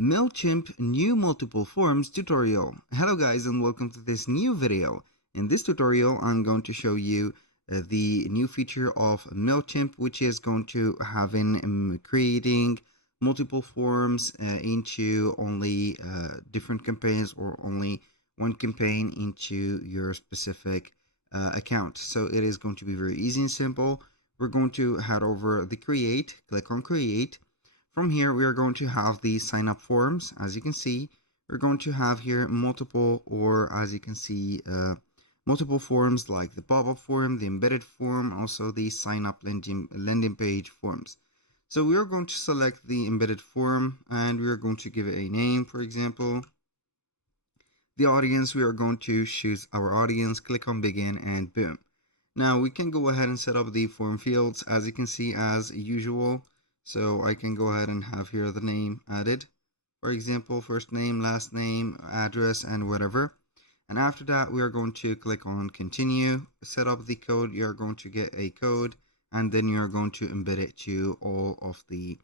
Mailchimp New Multiple Forms tutorial. Hello guys and welcome to this new video. In this tutorial I'm going to show you the new feature of Mailchimp, which is going to having creating multiple forms into only different campaigns or only one campaign into your specific account. So it is going to be very easy and simple. We're going to head over the create, click on create. From here, we are going to have the sign up forms. As you can see, we're going to have here multiple, or as you can see, multiple forms like the pop-up form, the embedded form, also the sign up landing page forms. So we are going to select the embedded form and we are going to give it a name, for example. The audience, we are going to choose our audience, click on begin, and boom. Now we can go ahead and set up the form fields as you can see as usual. So I can go ahead and have here the name added, for example, first name, last name, address, and whatever. And after that, we are going to click on continue, set up the code. You are going to get a code, and then you are going to embed it to all of the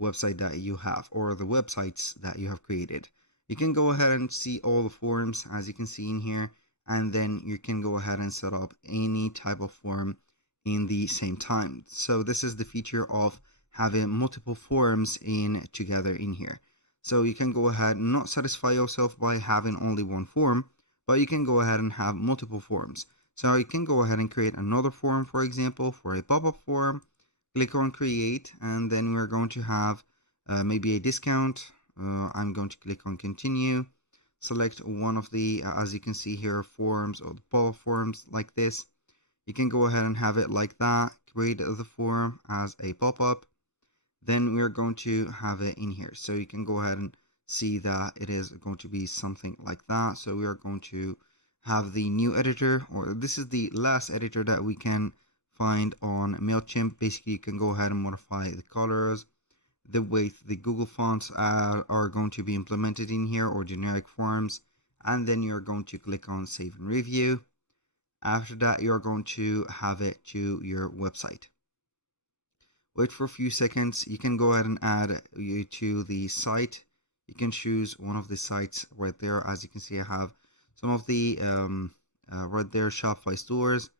website that you have, or the websites that you have created. You can go ahead and see all the forms as you can see in here, and then you can go ahead and set up any type of form in the same time. So this is the feature of having multiple forms in together in here. So you can go ahead and not satisfy yourself by having only one form, but you can go ahead and have multiple forms. So you can go ahead and create another form, for example, for a pop-up form. Click on create, and then we're going to have maybe a discount. I'm going to click on continue, select one of the as you can see here, forms or the pop-up forms like this. You can go ahead and have it like that, create the form as a pop-up. Then we're going to have it in here. So you can go ahead and see that it is going to be something like that. So we are going to have the new editor, or this is the last editor that we can find on Mailchimp. Basically, you can go ahead and modify the colors, the way the Google fonts are going to be implemented in here, or generic forms. And then you're going to click on save and review. After that, you're going to have it to your website. Wait for a few seconds. You can go ahead and add you to the site. You can choose one of the sites right there. As you can see, I have some of the right there Shopify stores,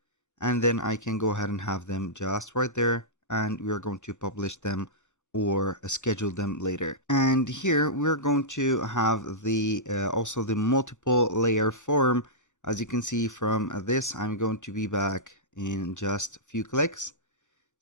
and then I can go ahead and have them just right there, and we are going to publish them or schedule them later. And here we're going to have the also the multiple layer form. As you can see from this, I'm going to be back in just a few clicks.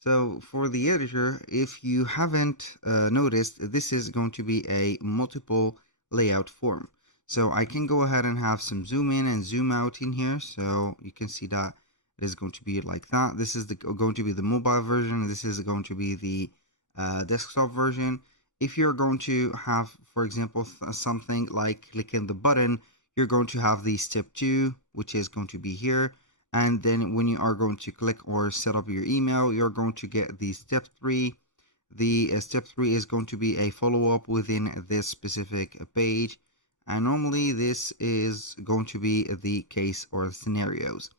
So for the editor, if you haven't noticed, this is going to be a multiple layout form. So I can go ahead and have some zoom in and zoom out in here. So you can see that it is going to be like that. This is going to be the mobile version. This is going to be the desktop version. If you're going to have, for example, something like clicking the button, you're going to have the step 2, which is going to be here. And then when you are going to click or set up your email, you're going to get the step 3. The step 3 is going to be a follow-up within this specific page. And normally this is going to be the case or scenarios.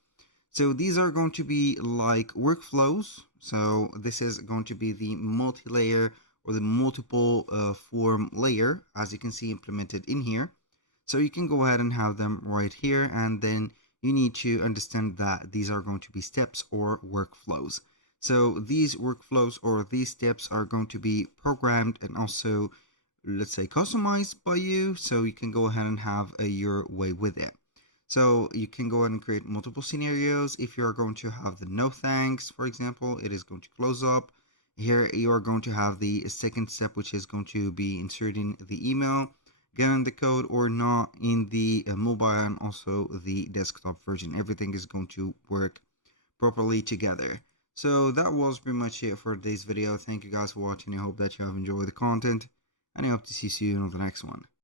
So these are going to be like workflows. So this is going to be the multi-layer or the multiple form layer, as you can see implemented in here. So you can go ahead and have them right here, and then you need to understand that these are going to be steps or workflows. So these workflows or these steps are going to be programmed and also, let's say, customized by you. So you can go ahead and have your way with it. So you can go ahead and create multiple scenarios. If you're going to have the no thanks, for example, it is going to close up. Here you are going to have the second step, which is going to be inserting the email, getting the code or not in the mobile and also the desktop version. Everything is going to work properly together. So that was pretty much it for today's video. Thank you guys for watching. I hope that you have enjoyed the content, and I hope to see you on the next one.